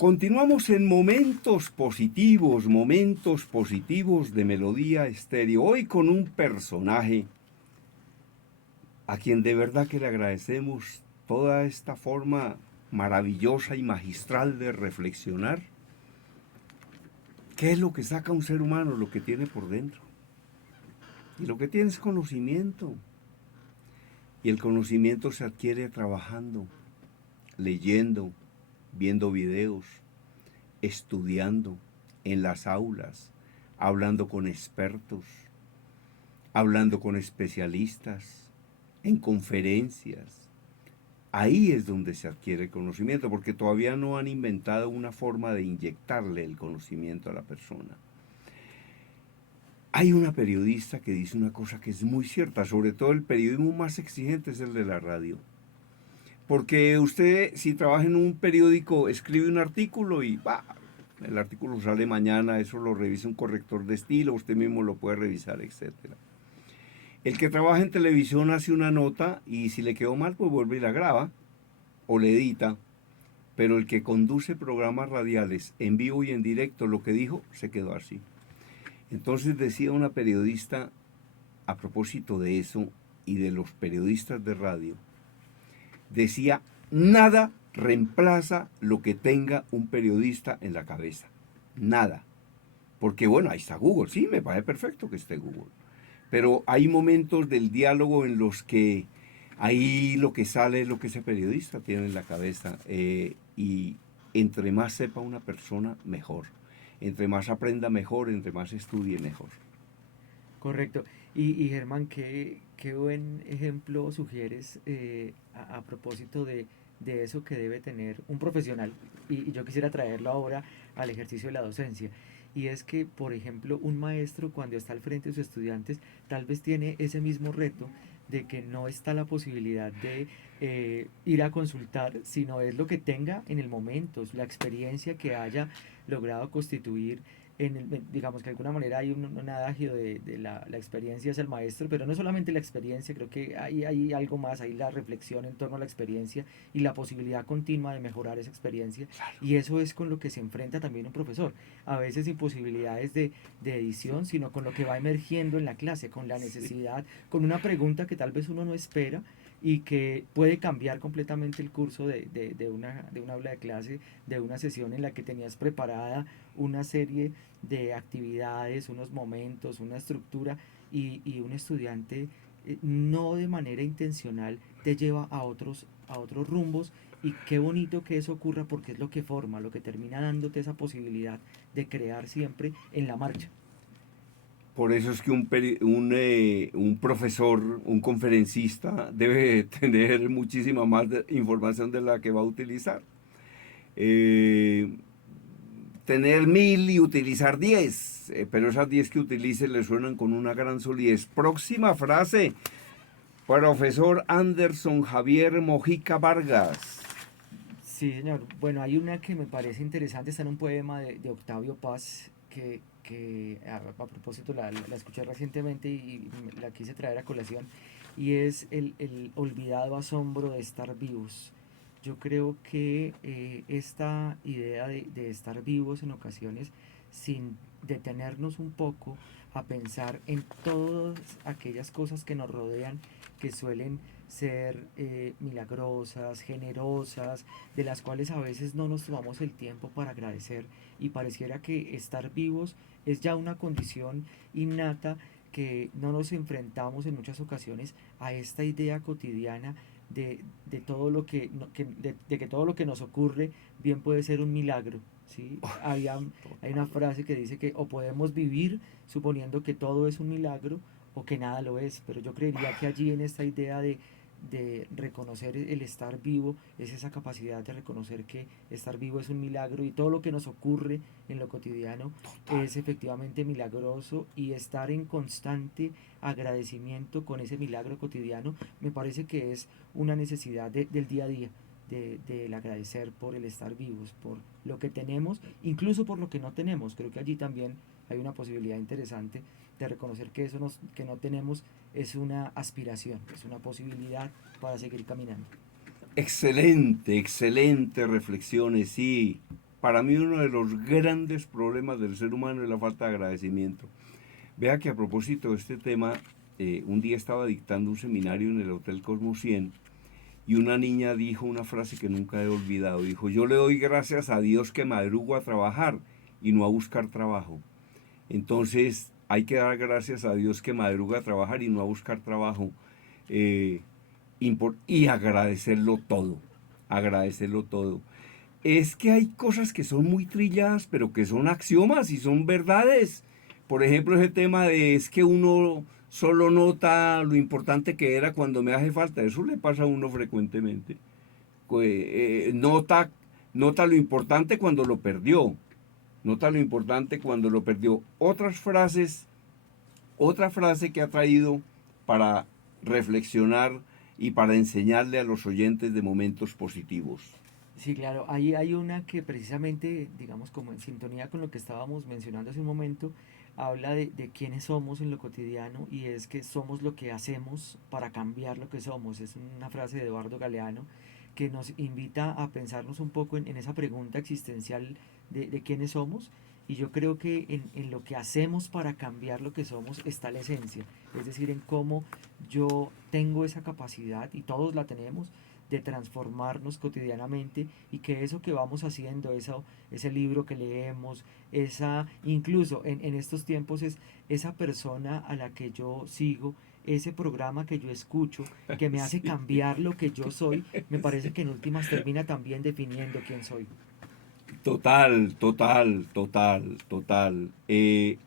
Continuamos en momentos positivos de Melodía Estéreo. Hoy con un personaje a quien de verdad que le agradecemos toda esta forma maravillosa y magistral de reflexionar. ¿Qué es lo que saca un ser humano? Lo que tiene por dentro. Y lo que tiene es conocimiento. Y el conocimiento se adquiere trabajando, leyendo, viendo videos, estudiando en las aulas, hablando con expertos, hablando con especialistas, en conferencias. Ahí es donde se adquiere conocimiento, porque todavía no han inventado una forma de inyectarle el conocimiento a la persona. Hay una periodista que dice una cosa que es muy cierta, sobre todo el periodismo más exigente es el de la radio. Porque usted, si trabaja en un periódico, escribe un artículo y el artículo sale mañana, eso lo revisa un corrector de estilo, usted mismo lo puede revisar, etc. El que trabaja en televisión hace una nota y si le quedó mal, pues vuelve y la graba o le edita. Pero el que conduce programas radiales en vivo y en directo, lo que dijo, se quedó así. Entonces decía una periodista a propósito de eso y de los periodistas de radio, decía, nada reemplaza lo que tenga un periodista en la cabeza. Nada. Porque bueno, ahí está Google. Sí, me parece perfecto que esté Google. Pero hay momentos del diálogo en los que ahí lo que sale es lo que ese periodista tiene en la cabeza. Y entre más sepa una persona, mejor. Entre más aprenda, mejor. Entre más estudie, mejor. Correcto. Y Germán, qué buen ejemplo sugieres a propósito de eso que debe tener un profesional. Y yo quisiera traerlo ahora al ejercicio de la docencia. Y es que, por ejemplo, un maestro cuando está al frente de sus estudiantes tal vez tiene ese mismo reto de que no está la posibilidad de ir a consultar, sino es lo que tenga en el momento, la experiencia que haya logrado constituir digamos que de alguna manera hay un adagio de la experiencia es el maestro, pero no solamente la experiencia, creo que hay algo más, hay la reflexión en torno a la experiencia y la posibilidad continua de mejorar esa experiencia, y eso es con lo que se enfrenta también un profesor, a veces sin posibilidades de edición, sino con lo que va emergiendo en la clase, con la Sí. necesidad, con una pregunta que tal vez uno no espera y que puede cambiar completamente el curso de una aula de clase, de una sesión en la que tenías preparada una serie de actividades, unos momentos, una estructura y un estudiante no de manera intencional te lleva a otros rumbos y qué bonito que eso ocurra porque es lo que forma, lo que termina dándote esa posibilidad de crear siempre en la marcha. Por eso es que un profesor, un conferencista, debe tener muchísima más información de la que va a utilizar. Eh, Tener 1000 y utilizar 10, pero esas 10 que utilice le suenan con una gran solidez. Próxima frase, profesor Anderson Javier Mojica Vargas. Sí, señor. Bueno, hay una que me parece interesante, está en un poema de Octavio Paz que a propósito la escuché recientemente y la quise traer a colación, y es el olvidado asombro de estar vivos. Yo creo que esta idea de estar vivos en ocasiones sin detenernos un poco a pensar en todas aquellas cosas que nos rodean, que suelen ser milagrosas, generosas, de las cuales a veces no nos tomamos el tiempo para agradecer, y pareciera que estar vivos es ya una condición innata, que no nos enfrentamos en muchas ocasiones a esta idea cotidiana de todo lo que, de que todo lo que nos ocurre bien puede ser un milagro. ¿Sí? Hay una frase que dice que o podemos vivir suponiendo que todo es un milagro o que nada lo es, pero yo creería que allí en esta idea de reconocer el estar vivo es esa capacidad de reconocer que estar vivo es un milagro y todo lo que nos ocurre en lo cotidiano es efectivamente milagroso, y estar en constante agradecimiento con ese milagro cotidiano me parece que es una necesidad del día a día. Del agradecer por el estar vivos, por lo que tenemos, incluso por lo que no tenemos. Creo que allí también hay una posibilidad interesante de reconocer que que no tenemos es una aspiración, es una posibilidad para seguir caminando. Excelente, excelente reflexiones, sí. para mí uno de los grandes problemas del ser humano es la falta de agradecimiento. Vea que a propósito de este tema, un día estaba dictando un seminario en el Hotel Cosmo 100 y una niña dijo una frase que nunca he olvidado. Dijo, yo le doy gracias a Dios que madrugo a trabajar y no a buscar trabajo. Entonces hay que dar gracias a Dios que madruga a trabajar y no a buscar trabajo. Eh, y agradecerlo todo. Agradecerlo todo. Es que hay cosas que son muy trilladas, pero que son axiomas y son verdades. Por ejemplo, ese tema de es que uno solo nota lo importante que era cuando me hace falta. Eso le pasa a uno frecuentemente. Nota lo importante cuando lo perdió. Nota lo importante cuando lo perdió. Otra frase que ha traído para reflexionar y para enseñarle a los oyentes de momentos positivos. Sí, claro, ahí hay una que precisamente, digamos, como en sintonía con lo que estábamos mencionando hace un momento, habla de quiénes somos en lo cotidiano y es que somos lo que hacemos para cambiar lo que somos. Es una frase de Eduardo Galeano que nos invita a pensarnos un poco en esa pregunta existencial de quiénes somos. Y yo creo que en lo que hacemos para cambiar lo que somos está la esencia, es decir, en cómo yo tengo esa capacidad, y todos la tenemos, de transformarnos cotidianamente y que eso que vamos haciendo, ese libro que leemos, incluso en estos tiempos es esa persona a la que yo sigo, ese programa que yo escucho, que me hace Sí. cambiar lo que yo soy, me parece que en últimas termina también definiendo quién soy. Total, total, total, total.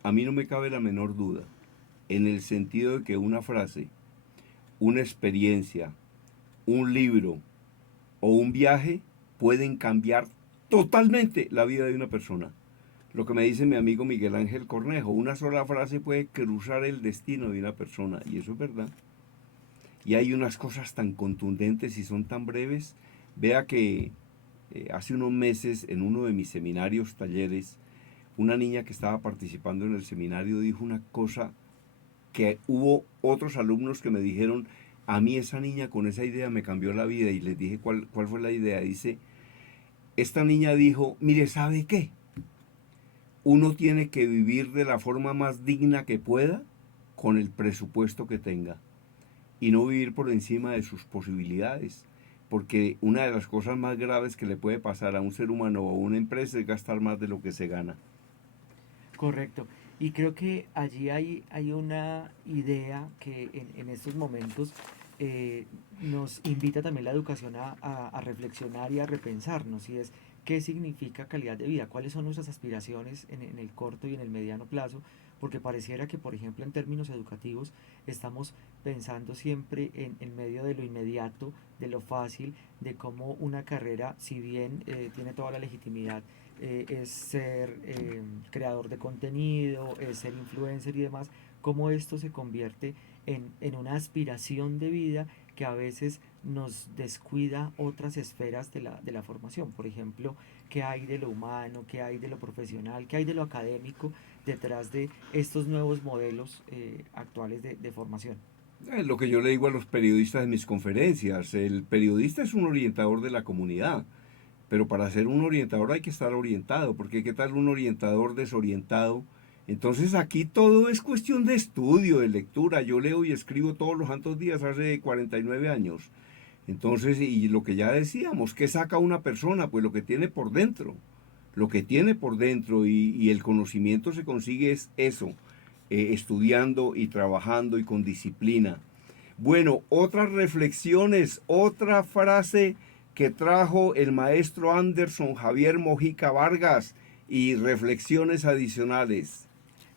A mí no me cabe la menor duda, en el sentido de que una frase, una experiencia, un libro o un viaje pueden cambiar totalmente la vida de una persona. Lo que me dice mi amigo Miguel Ángel Cornejo, una sola frase puede cruzar el destino de una persona, y eso es verdad. Y hay unas cosas tan contundentes y son tan breves. Vea que hace unos meses en uno de mis seminarios, talleres, una niña que estaba participando en el seminario dijo una cosa que hubo otros alumnos que me dijeron, a mí esa niña con esa idea me cambió la vida, y les dije cuál fue la idea. Dice, esta niña dijo, mire, ¿sabe qué? Uno tiene que vivir de la forma más digna que pueda con el presupuesto que tenga y no vivir por encima de sus posibilidades. Porque una de las cosas más graves que le puede pasar a un ser humano o a una empresa es gastar más de lo que se gana. Correcto. Y creo que allí hay una idea que en estos momentos eh, nos invita también la educación a reflexionar y a repensarnos, y es qué significa calidad de vida, cuáles son nuestras aspiraciones en el corto y en el mediano plazo, porque pareciera que, por ejemplo, en términos educativos, estamos pensando siempre en medio de lo inmediato, de lo fácil, de cómo una carrera, si bien tiene toda la legitimidad, es ser creador de contenido, es ser influencer y demás, cómo esto se convierte en una aspiración de vida que a veces nos descuida otras esferas de la formación. Por ejemplo, qué hay de lo humano, qué hay de lo profesional, qué hay de lo académico detrás de estos nuevos modelos actuales de formación. Es lo que yo le digo a los periodistas en mis conferencias. El periodista es un orientador de la comunidad, pero para ser un orientador hay que estar orientado, porque qué tal un orientador desorientado. Entonces aquí todo es cuestión de estudio, de lectura. Yo leo y escribo todos los santos días hace 49 años. Entonces, y lo que ya decíamos, ¿qué saca una persona? Pues lo que tiene por dentro. Lo que tiene por dentro, y el conocimiento se consigue es eso, estudiando y trabajando y con disciplina. Bueno, otras reflexiones, otra frase que trajo el maestro Anderson Javier Mojica Vargas y reflexiones adicionales.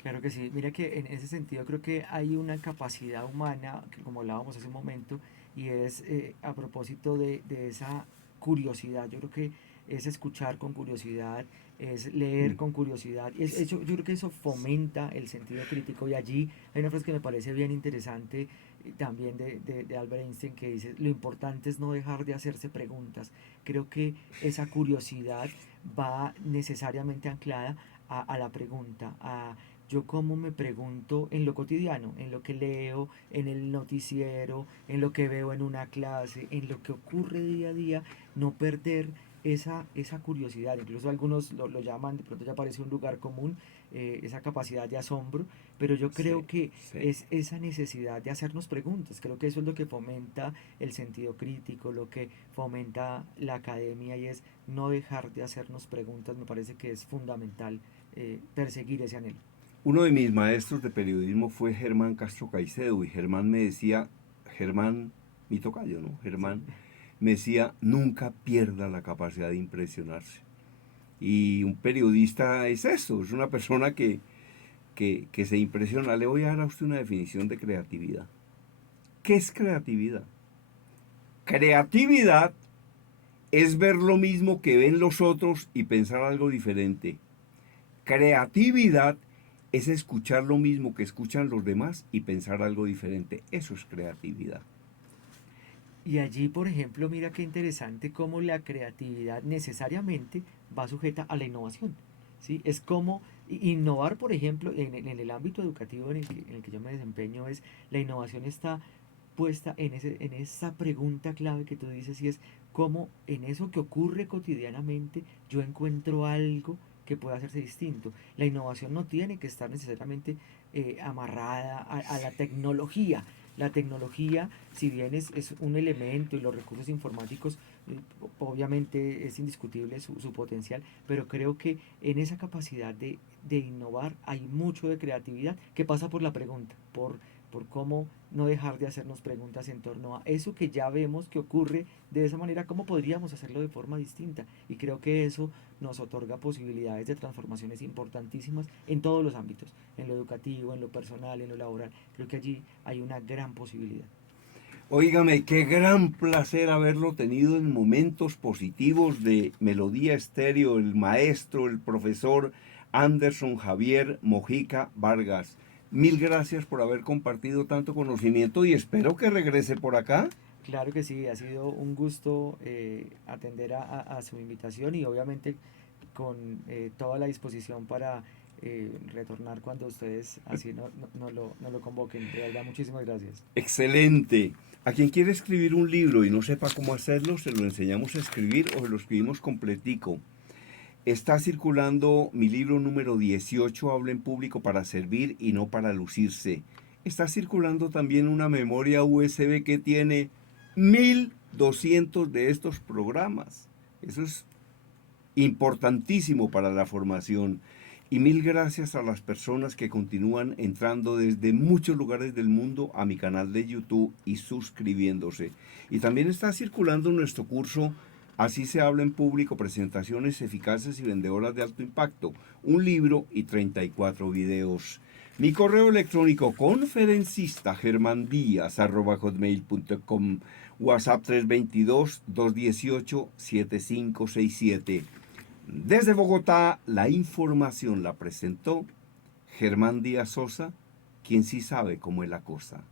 Claro que sí, mira que en ese sentido creo que hay una capacidad humana, que como hablábamos hace un momento, y es a propósito de esa curiosidad. Yo creo que es escuchar con curiosidad, es leer Mm. con curiosidad, yo creo que eso fomenta el sentido crítico. Y allí hay una frase que me parece bien interesante también de Albert Einstein, que dice, lo importante es no dejar de hacerse preguntas. Creo que esa curiosidad va necesariamente anclada a la pregunta, a yo como me pregunto en lo cotidiano, en lo que leo, en el noticiero, en lo que veo en una clase, en lo que ocurre día a día, no perder esa curiosidad, incluso algunos lo llaman, de pronto ya parece un lugar común, esa capacidad de asombro, pero yo Sí, creo que sí. es esa necesidad de hacernos preguntas, creo que eso es lo que fomenta el sentido crítico, lo que fomenta la academia y es no dejar de hacernos preguntas, me parece que es fundamental perseguir ese anhelo. Uno de mis maestros de periodismo fue Germán Castro Caicedo y Germán me decía, Germán, mi tocayo, ¿no? Sí, Germán me decía, nunca pierda la capacidad de impresionarse. Y un periodista es eso, es una persona que se impresiona. Le voy a dar a usted una definición de creatividad. ¿Qué es creatividad? Creatividad es ver lo mismo que ven los otros y pensar algo diferente. Creatividad es escuchar lo mismo que escuchan los demás y pensar algo diferente. Eso es creatividad. y allí, por ejemplo, mira qué interesante cómo la creatividad necesariamente va sujeta a la innovación. ¿Sí? Es como innovar, por ejemplo, en el ámbito educativo en el que yo me desempeño, es la innovación está puesta en esa pregunta clave que tú dices y es cómo en eso que ocurre cotidianamente yo encuentro algo que pueda hacerse distinto. La innovación no tiene que estar necesariamente amarrada a la tecnología. La tecnología, si bien es un elemento y los recursos informáticos, obviamente es indiscutible su potencial, pero creo que en esa capacidad de innovar hay mucho de creatividad que pasa por la pregunta, por cómo no dejar de hacernos preguntas en torno a eso que ya vemos que ocurre de esa manera, cómo podríamos hacerlo de forma distinta. Y creo que eso nos otorga posibilidades de transformaciones importantísimas en todos los ámbitos, en lo educativo, en lo personal, en lo laboral. Creo que allí hay una gran posibilidad. Óigame, qué gran placer haberlo tenido en momentos positivos de Melodía Estéreo, el maestro, el profesor Anderson Javier Mojica Vargas. Mil gracias por haber compartido tanto conocimiento y espero que regrese por acá. Claro que sí, ha sido un gusto atender a su invitación y obviamente con toda la disposición para retornar cuando ustedes así no lo convoquen. De verdad, muchísimas gracias. Excelente. A quien quiere escribir un libro y no sepa cómo hacerlo, se lo enseñamos a escribir o se lo escribimos completico. Está circulando mi libro número 18, Habla en público para servir y no para lucirse. Está circulando también una memoria USB que tiene 1200 de estos programas. Eso es importantísimo para la formación. Y mil gracias a las personas que continúan entrando desde muchos lugares del mundo a mi canal de YouTube y suscribiéndose. Y también está circulando nuestro curso Así se habla en público, presentaciones eficaces y vendedoras de alto impacto, un libro y 34 videos. Mi correo electrónico conferencistagermandías@hotmail.com, WhatsApp 322-218-7567. Desde Bogotá, la información la presentó Germán Díaz Sosa, quien sí sabe cómo es la cosa.